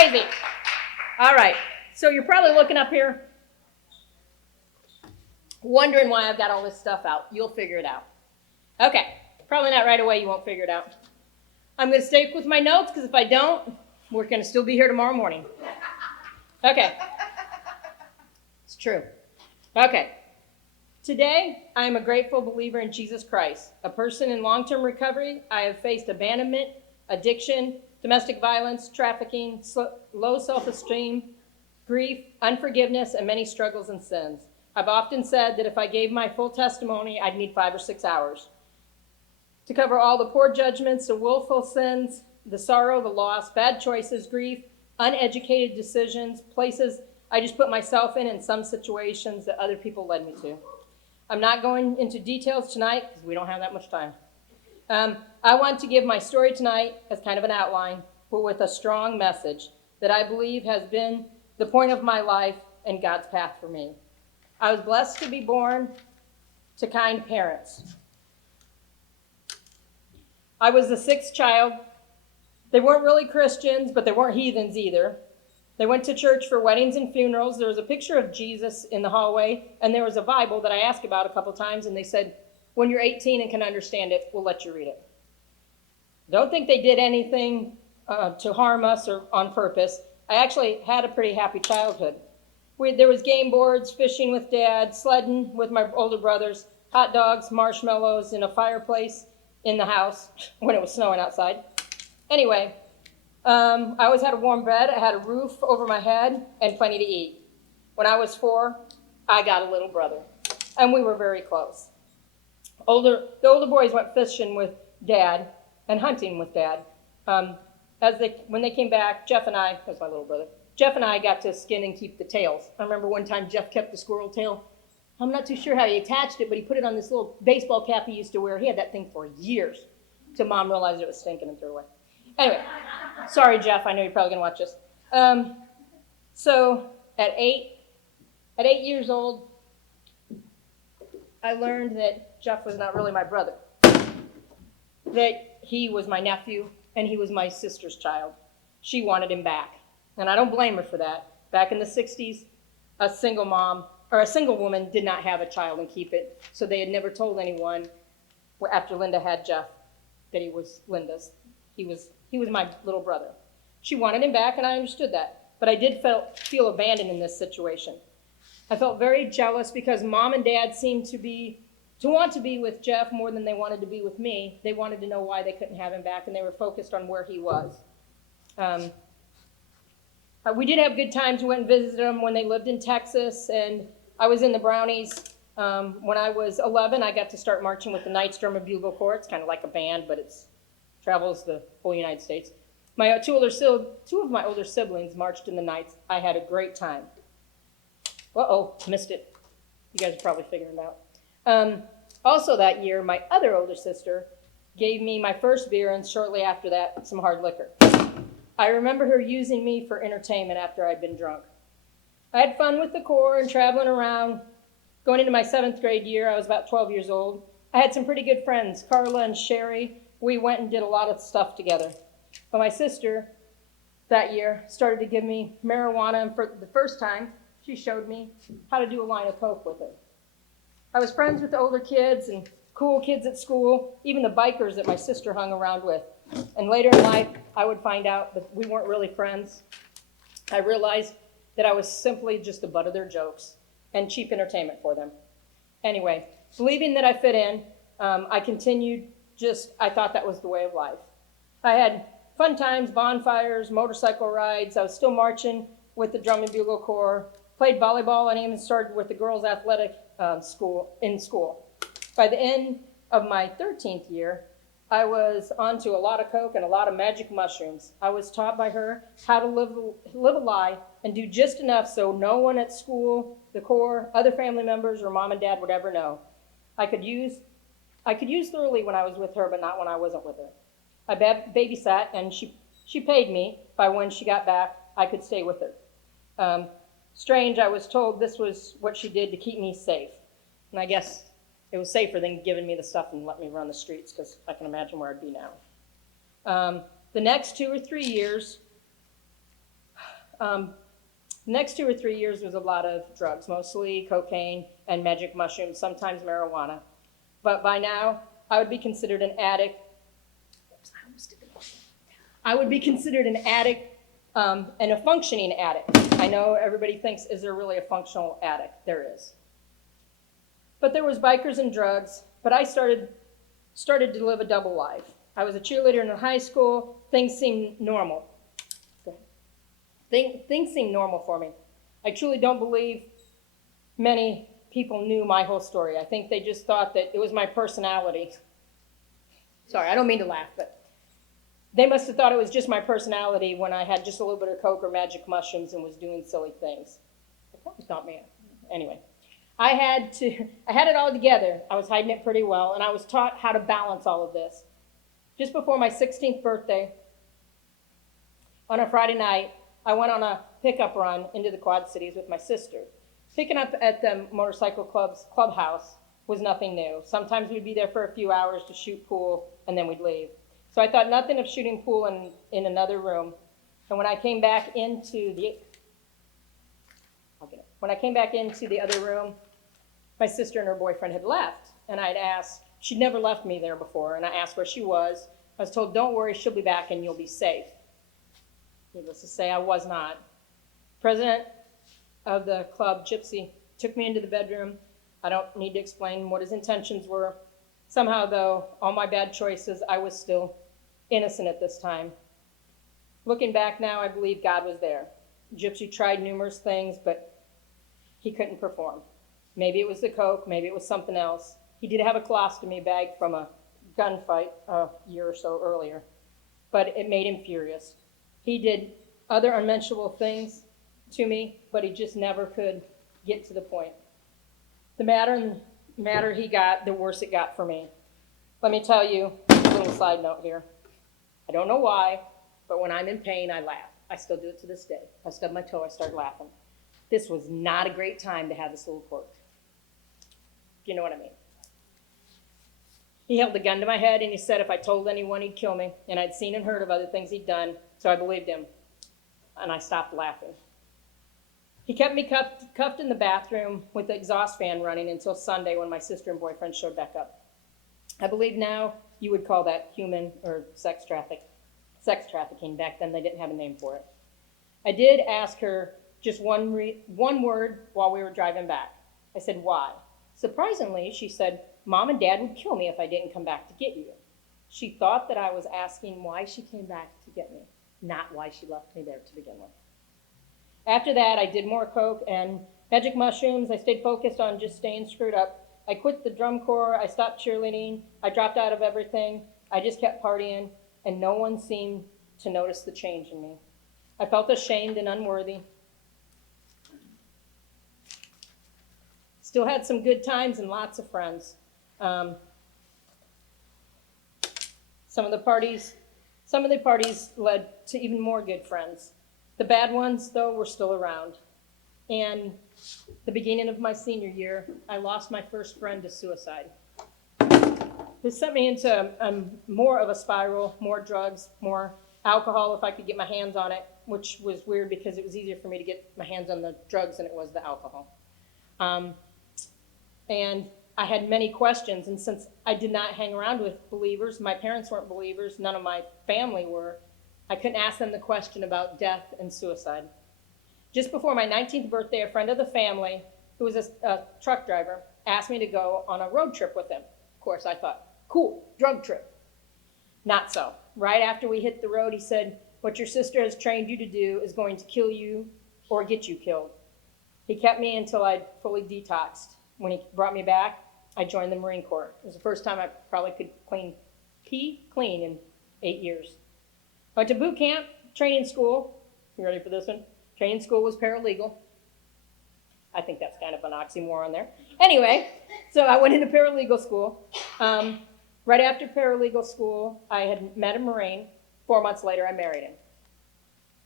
crazy. All right. So you're probably looking up here, wondering why I've got all this stuff out. You'll figure it out. Okay. Probably not right away. You won't figure it out. I'm going to stick with my notes because if I don't, we're going to still be here tomorrow morning. Okay. It's true. Okay. Today, I am a grateful believer in Jesus Christ. A person in long-term recovery, I have faced abandonment, addiction, domestic violence, trafficking, low self-esteem, grief, unforgiveness, and many struggles and sins. I've often said that if I gave my full testimony, I'd need 5 or 6 hours to cover all the poor judgments, the willful sins, the sorrow, the loss, bad choices, grief, uneducated decisions, places I just put myself in some situations that other people led me to. I'm not going into details tonight because we don't have that much time. I want to give my story tonight as kind of an outline, but with a strong message that I believe has been the point of my life and God's path for me. I was blessed to be born to kind parents. I was the 6th child. They weren't really Christians, but they weren't heathens either. They went to church for weddings and funerals. There was a picture of Jesus in the hallway, and there was a Bible that I asked about a couple times, and they said, when you're 18 and can understand it, we'll let you read it. Don't think they did anything to harm us or on purpose. I actually had a pretty happy childhood. There was game boards, fishing with Dad, sledding with my older brothers, hot dogs, marshmallows, and a fireplace in the house when it was snowing outside. Anyway, I always had a warm bed. I had a roof over my head and plenty to eat. When I was 4, I got a little brother, and we were very close. The older boys went fishing with Dad and hunting with Dad. When they came back, Jeff and I, that's my little brother, Jeff and I got to skin and keep the tails. I remember one time Jeff kept the squirrel tail. I'm not too sure how he attached it, but he put it on this little baseball cap he used to wear. He had that thing for years till Mom realized it was stinking and threw it away. Anyway, sorry, Jeff. I know you're probably going to watch this. So at 8 years old, I learned that Jeff was not really my brother, that he was my nephew, and he was my sister's child. She wanted him back, and I don't blame her for that. Back in the 60s, a single woman did not have a child and keep it, so they had never told anyone after Linda had Jeff that he was Linda's. He was my little brother. She wanted him back, and I understood that. But I did feel abandoned in this situation. I felt very jealous because Mom and Dad seemed to want to be with Jeff more than they wanted to be with me. They wanted to know why they couldn't have him back, and they were focused on where he was. We did have good times. We went and visited them when they lived in Texas, and I was in the Brownies. When I was 11, I got to start marching with the Knights Drum and Bugle Corps. It's kind of like a band, but it travels the whole United States. Two of my older siblings marched in the Knights. I had a great time. Missed it. You guys are probably figuring it out. Also that year, my other older sister gave me my first beer, and shortly after that, some hard liquor. I remember her using me for entertainment after I'd been drunk. I had fun with the Corps and traveling around. Going into my 7th grade year, I was about 12 years old. I had some pretty good friends, Carla and Sherry. We went and did a lot of stuff together. But my sister, that year, started to give me marijuana, and for the first time, she showed me how to do a line of coke with it. I was friends with the older kids and cool kids at school, even the bikers that my sister hung around with. And later in life, I would find out that we weren't really friends. I realized that I was simply just the butt of their jokes and cheap entertainment for them. Anyway, believing that I fit in, I continued I thought that was the way of life. I had fun times, bonfires, motorcycle rides. I was still marching with the Drum and Bugle Corps, played volleyball, and even started with the girls' athletic school. By the end of my 13th year, I was onto a lot of coke and a lot of magic mushrooms. I was taught by her how to live a lie and do just enough so no one at school, the Corps, other family members, or Mom and Dad would ever know. I could use thoroughly when I was with her, but not when I wasn't with her. I babysat, and she paid me by when she got back. I could stay with her. Strange, I was told this was what she did to keep me safe. And I guess it was safer than giving me the stuff and let me run the streets, because I can imagine where I'd be now. The next 2 or 3 years, Next 2 or 3 years was a lot of drugs, mostly cocaine and magic mushrooms, sometimes marijuana. But by now, I would be considered an addict. I would be considered an addict and a functioning addict. I know everybody thinks, is there really a functional addict? There is. But there was bikers and drugs, but I started to live a double life. I was a cheerleader in high school. Things seemed normal. Things seemed normal for me. I truly don't believe many people knew my whole story. I think they just thought that it was my personality. Sorry, I don't mean to laugh, but they must have thought it was just my personality when I had just a little bit of coke or magic mushrooms and was doing silly things. That was not me. Anyway, I had it all together. I was hiding it pretty well, and I was taught how to balance all of this. Just before my 16th birthday, on a Friday night, I went on a pickup run into the Quad Cities with my sister. Picking up at the motorcycle clubhouse was nothing new. Sometimes we'd be there for a few hours to shoot pool, and then we'd leave. So I thought nothing of shooting pool in another room. And when I came back into the other room, my sister and her boyfriend had left. And I'd asked, she'd never left me there before, and I asked where she was. I was told, don't worry, she'll be back and you'll be safe. Needless to say, I was not. President of the club, Gypsy, took me into the bedroom. I don't need to explain what his intentions were. Somehow, though, all my bad choices, I was still innocent at this time. Looking back now, I believe God was there. Gypsy tried numerous things, but he couldn't perform. Maybe it was the coke, maybe it was something else. He did have a colostomy bag from a gunfight a year or so earlier, but it made him furious. He did other unmentionable things to me, but he just never could get to the point. The madder he got, the worse it got for me. Let me tell you a little side note here. I don't know why, but when I'm in pain, I laugh. I still do it to this day. If I stub my toe, I start laughing. This was not a great time to have this little quirk. If you know what I mean. He held the gun to my head and he said if I told anyone, he'd kill me. And I'd seen and heard of other things he'd done, so I believed him. And I stopped laughing. He kept me cuffed in the bathroom with the exhaust fan running until Sunday when my sister and boyfriend showed back up. I believe now you would call that human or sex trafficking. Back then they didn't have a name for it. I did ask her just one word while we were driving back. I said, why? Surprisingly, she said, Mom and Dad would kill me if I didn't come back to get you. She thought that I was asking why she came back to get me, not why she left me there to begin with. After that, I did more coke and magic mushrooms. I stayed focused on just staying screwed up. I quit the drum corps. I stopped cheerleading. I dropped out of everything. I just kept partying, and no one seemed to notice the change in me. I felt ashamed and unworthy. Still had some good times and lots of friends. Some of the parties led to even more good friends. The bad ones, though, were still around. And the beginning of my senior year, I lost my first friend to suicide. This sent me into more of a spiral, more drugs, more alcohol if I could get my hands on it, which was weird because it was easier for me to get my hands on the drugs than it was the alcohol. And I had many questions, and since I did not hang around with believers, my parents weren't believers, none of my family were, I couldn't ask them the question about death and suicide. Just before my 19th birthday, a friend of the family, who was a truck driver, asked me to go on a road trip with him. Of course, I thought, cool, drug trip. Not so. Right after we hit the road, he said, what your sister has trained you to do is going to kill you or get you killed. He kept me until I'd fully detoxed. When he brought me back, I joined the Marine Corps. It was the first time I probably could pee clean in 8 years. I went to boot camp, training school. You ready for this one? Training school was paralegal. I think that's kind of an oxymoron there. Anyway, so I went into paralegal school. Right after paralegal school, I had met a Marine. 4 months later, I married him.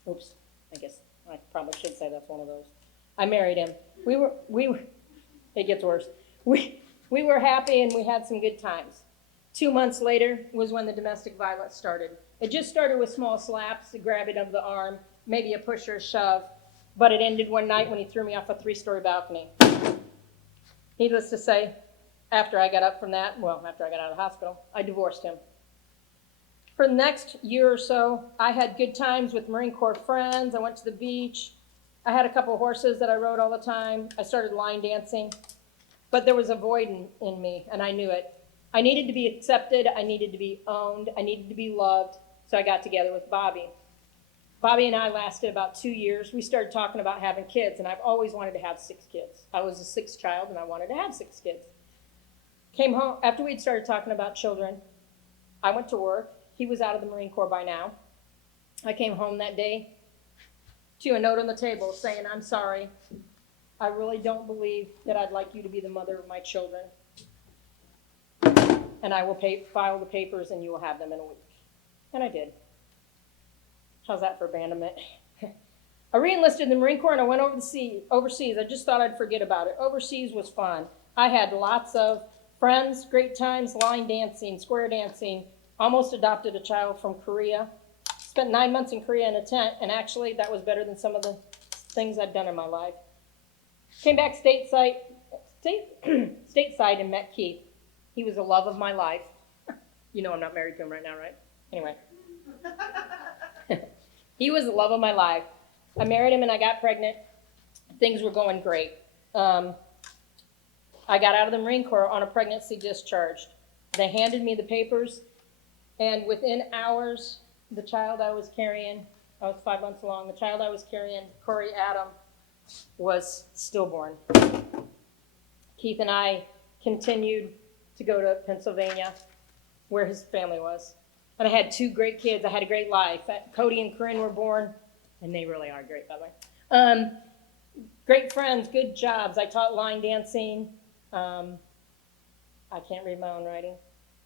Oops, I guess I probably should say that's one of those. I married him. It gets worse. We were happy and we had some good times. 2 months later was when the domestic violence started. It just started with small slaps, a grabbing of the arm, maybe a push or a shove, but it ended one night when he threw me off a 3-story balcony. Needless to say, after I got out of the hospital, I divorced him. For the next year or so, I had good times with Marine Corps friends. I went to the beach. I had a couple of horses that I rode all the time. I started line dancing. But there was a void in me, and I knew it. I needed to be accepted. I needed to be owned. I needed to be loved. So I got together with Bobby. Bobby and I lasted about 2 years. We started talking about having kids, and I've always wanted to have 6 kids. I was the 6th child, and I wanted to have 6 kids. Came home, after we'd started talking about children, I went to work. He was out of the Marine Corps by now. I came home that day to a note on the table saying, "I'm sorry. I really don't believe that I'd like you to be the mother of my children. And I will file the papers and you will have them in a week." And I did. How's that for abandonment? I re-enlisted in the Marine Corps and I went overseas. I just thought I'd forget about it. Overseas was fun. I had lots of friends, great times, line dancing, square dancing, almost adopted a child from Korea. Spent 9 months in Korea in a tent, and actually that was better than some of the things I've done in my life. Came back stateside and met Keith. He was the love of my life. You know I'm not married to him right now, right? Anyway. He was the love of my life. I married him and I got pregnant. Things were going great. I got out of the Marine Corps on a pregnancy discharge. They handed me the papers, and within hours, the child I was carrying, I was 5 months along, the child I was carrying, Corey Adam, was stillborn. Keith and I continued to go to Pennsylvania, where his family was. And I had 2 great kids. I had a great life. Cody and Corinne were born, and they really are great, by the way. Great friends, good jobs. I taught line dancing. I can't read my own writing.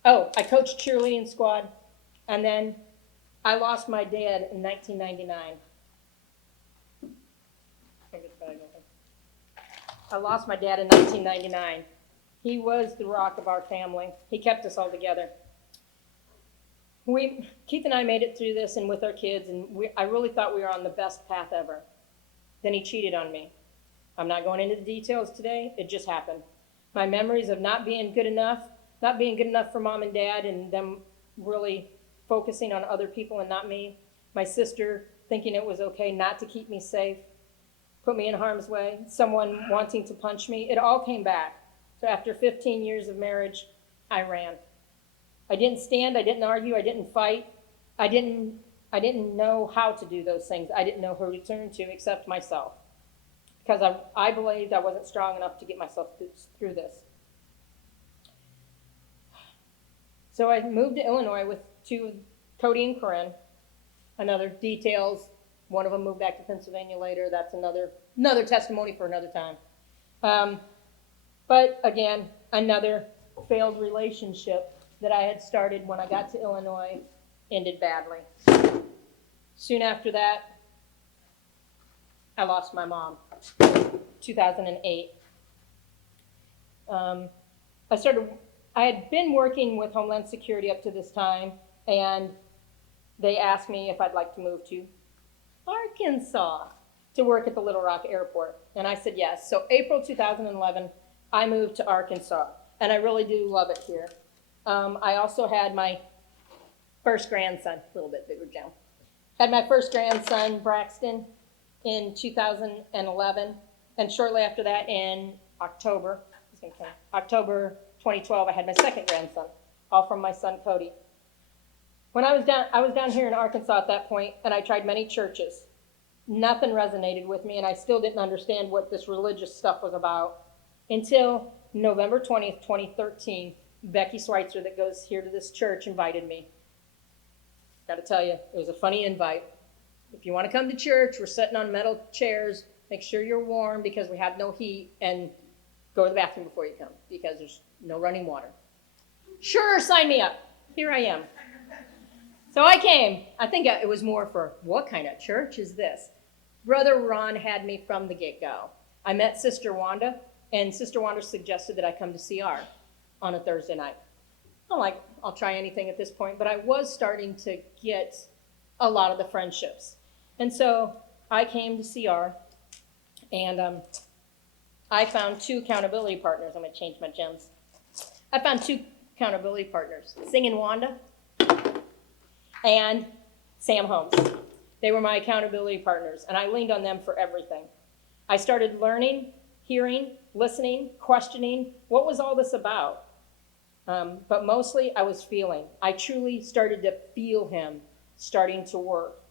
Oh, I coached cheerleading squad, and then I lost my dad in 1999. I lost my dad in 1999. He was the rock of our family. He kept us all together. Keith and I made it through this and with our kids, and I really thought we were on the best path ever. Then he cheated on me. I'm not going into the details today. It just happened. My memories of not being good enough for mom and dad, and them really focusing on other people and not me. My sister thinking it was okay not to keep me safe, put me in harm's way, someone wanting to punch me. It all came back. So after 15 years of marriage, I ran. I didn't stand, I didn't argue, I didn't fight. I didn't know how to do those things. I didn't know who to turn to except myself. Because I believed I wasn't strong enough to get myself through this. So I moved to Illinois with 2, Cody and Corinne. Another details. One of them moved back to Pennsylvania later. That's another testimony for another time. But again, another failed relationship that I had started when I got to Illinois ended badly. Soon after that, I lost my mom, 2008. I had been working with Homeland Security up to this time, and they asked me if I'd like to move to Arkansas to work at the Little Rock Airport, and I said yes. So April 2011, I moved to Arkansas, and I really do love it here. I also had my first grandson, a little bit bigger Joe. Had my first grandson, Braxton, in 2011, and shortly after that, in October 2012, I had my second grandson, all from my son Cody. When I was down here in Arkansas at that point, and I tried many churches. Nothing resonated with me, and I still didn't understand what this religious stuff was about until November 20th, 2013. Becky Schweitzer, that goes here to this church, invited me. Got to tell you, it was a funny invite. If you want to come to church, we're sitting on metal chairs. Make sure you're warm because we have no heat, and go to the bathroom before you come because there's no running water. Sure, sign me up. Here I am. So I came. I think it was more for, what kind of church is this? Brother Ron had me from the get-go. I met Sister Wanda, and Sister Wanda suggested that I come to CR on a Thursday night. I'm like, I'll try anything at this point, but I was starting to get a lot of the friendships. And so I came to CR, and I found 2 accountability partners. I'm going to change my gems. I found 2 accountability partners, Singing Wanda and Sam Holmes. They were my accountability partners, and I leaned on them for everything. I started learning, hearing, listening, questioning, what was all this about? But mostly I was feeling. I truly started to feel him starting to work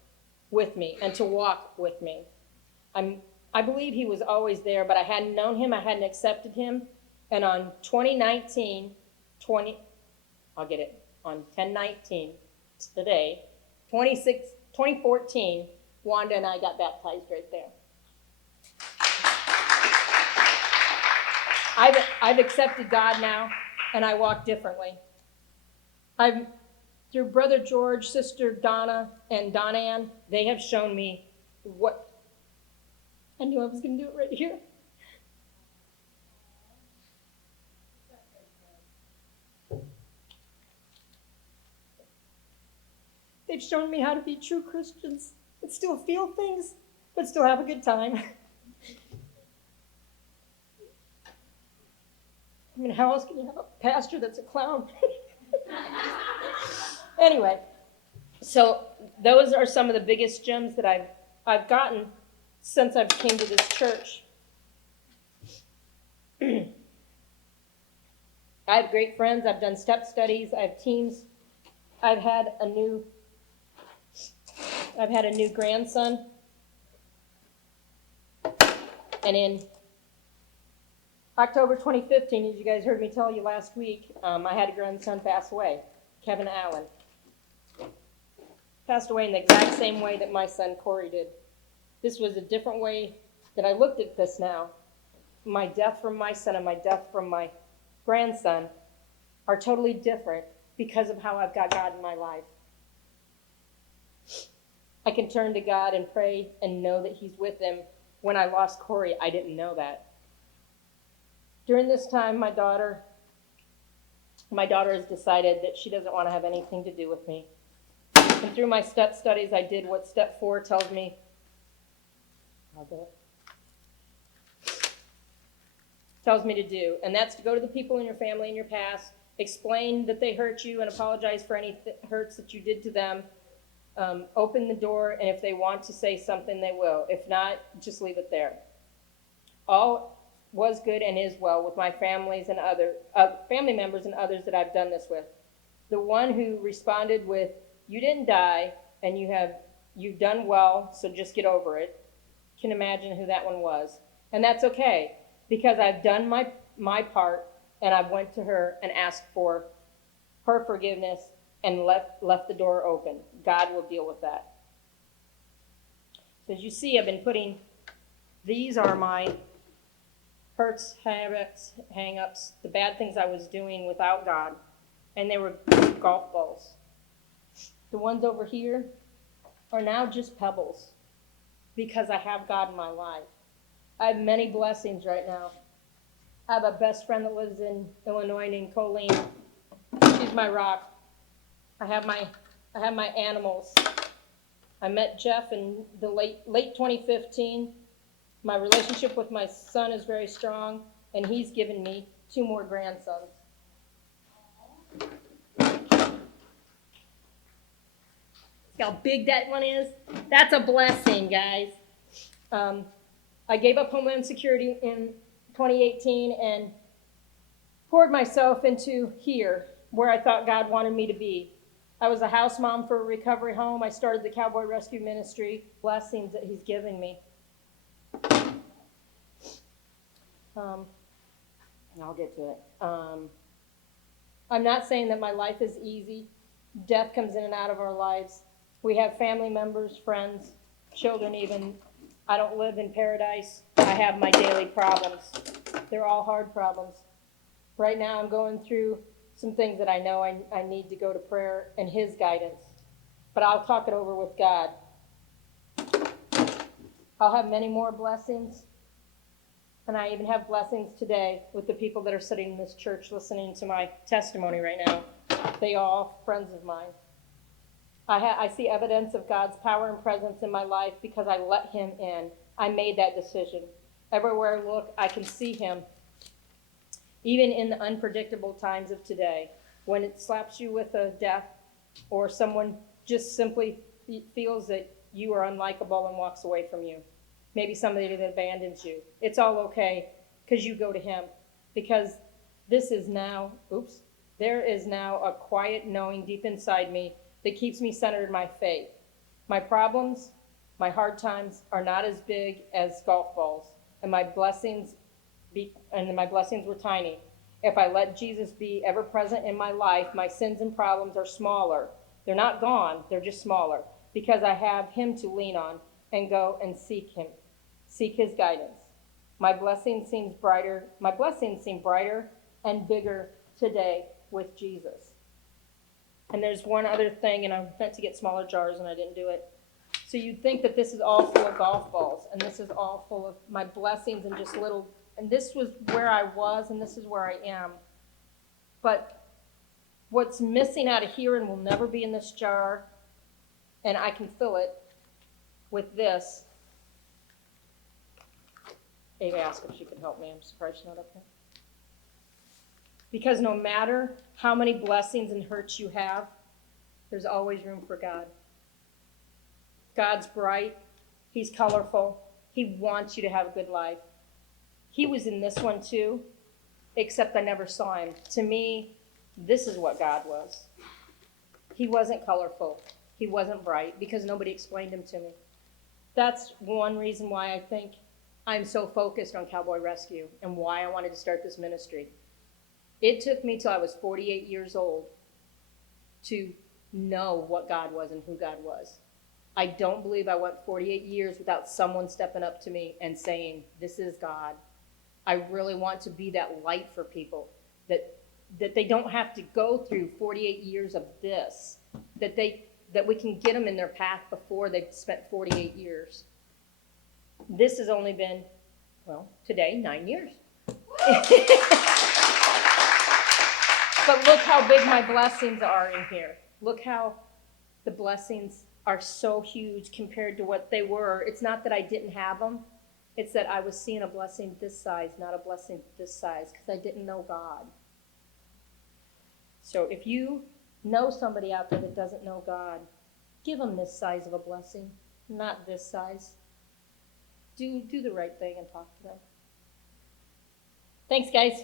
with me and to walk with me. I believe he was always there, but I hadn't known him, I hadn't accepted him. And on 10/19, today, 2014, Wanda and I got baptized right there. I've accepted God now, and I walk differently. Through Brother George, Sister Donna, and Donann, they have shown me what. I knew I was going to do it right here. They've shown me how to be true Christians and still feel things, but still have a good time. I mean, how else can you have a pastor that's a clown? Anyway, so those are some of the biggest gems that I've gotten since I've came to this church. I have great friends. I've done step studies. I have teams. I've had a new grandson. And in October 2015, as you guys heard me tell you last week, I had a grandson pass away, Kevin Allen. Passed away in the exact same way that my son Corey did. This was a different way that I looked at this now. My death from my son and my death from my grandson are totally different because of how I've got God in my life. I can turn to God and pray and know that he's with him. When I lost Corey, I didn't know that. During this time, my daughter has decided that she doesn't want to have anything to do with me. And through my step studies, I did what step 4 tells me. I'll do it. Tells me to do, and that's to go to the people in your family in your past, explain that they hurt you and apologize for any hurts that you did to them. Open the door, and if they want to say something, they will. If not, just leave it there. All was good and is well with my families and other family members and others that I've done this with. The one who responded with, "You didn't die, and you've done well, so just get over it." Can imagine who that one was. And that's okay, because I've done my part, and I went to her and asked for her forgiveness and left the door open. God will deal with that. So as you see, I've been putting, these are my hurts, habits, hang-ups, the bad things I was doing without God, and they were golf balls. The ones over here are now just pebbles, because I have God in my life. I have many blessings right now. I have a best friend that lives in Illinois named Colleen. She's my rock. I have my animals. I met Jeff in the late 2015. My relationship with my son is very strong, and he's given me 2 more grandsons. See how big that one is? That's a blessing, guys. I gave up Homeland Security in 2018 and poured myself into here, where I thought God wanted me to be. I was a house mom for a recovery home. I started the Cowboy Rescue Ministry. Blessings that he's given me. I'll get to it. I'm not saying that my life is easy. Death comes in and out of our lives. We have family members, friends, children even. I don't live in paradise. I have my daily problems. They're all hard problems. Right now I'm going through some things that I know I need to go to prayer and his guidance. But I'll talk it over with God. I'll have many more blessings. And I even have blessings today with the people that are sitting in this church listening to my testimony right now. They are all friends of mine. I see evidence of God's power and presence in my life because I let him in. I made that decision. Everywhere I look, I can see him. Even in the unpredictable times of today, when it slaps you with a death or someone just simply feels that you are unlikable and walks away from you. Maybe somebody that abandons you. It's all okay because you go to him. Because there is now a quiet knowing deep inside me that keeps me centered in my faith. My problems, my hard times are not as big as golf balls, and my blessings were tiny. If I let Jesus be ever present in my life, my sins and problems are smaller. They're not gone, they're just smaller, because I have him to lean on and go and seek his guidance. My blessings seem brighter and bigger today with Jesus. And there's one other thing, and I meant to get smaller jars and I didn't do it. So you'd think that this is all full of golf balls, and this is all full of my blessings and just little, and this was where I was, and this is where I am. But what's missing out of here and will never be in this jar, and I can fill it with this. Ava asked if she could help me. I'm surprised she's not up here. Because no matter how many blessings and hurts you have, there's always room for God. God's bright. He's colorful. He wants you to have a good life. He was in this one too, except I never saw him. To me, this is what God was. He wasn't colorful. He wasn't bright because nobody explained him to me. That's one reason why I think I'm so focused on Cowboy Rescue and why I wanted to start this ministry. It took me till I was 48 years old to know what God was and who God was. I don't believe I went 48 years without someone stepping up to me and saying, this is God. I really want to be that light for people, that they don't have to go through 48 years of this, that we can get them in their path before they've spent 48 years. This has only been, today, 9 years. But look how big my blessings are in here. Look how the blessings are so huge compared to what they were. It's not that I didn't have them. It's that I was seeing a blessing this size, not a blessing this size, because I didn't know God. So if you know somebody out there that doesn't know God, give them this size of a blessing, not this size. Do the right thing and talk to them. Thanks, guys.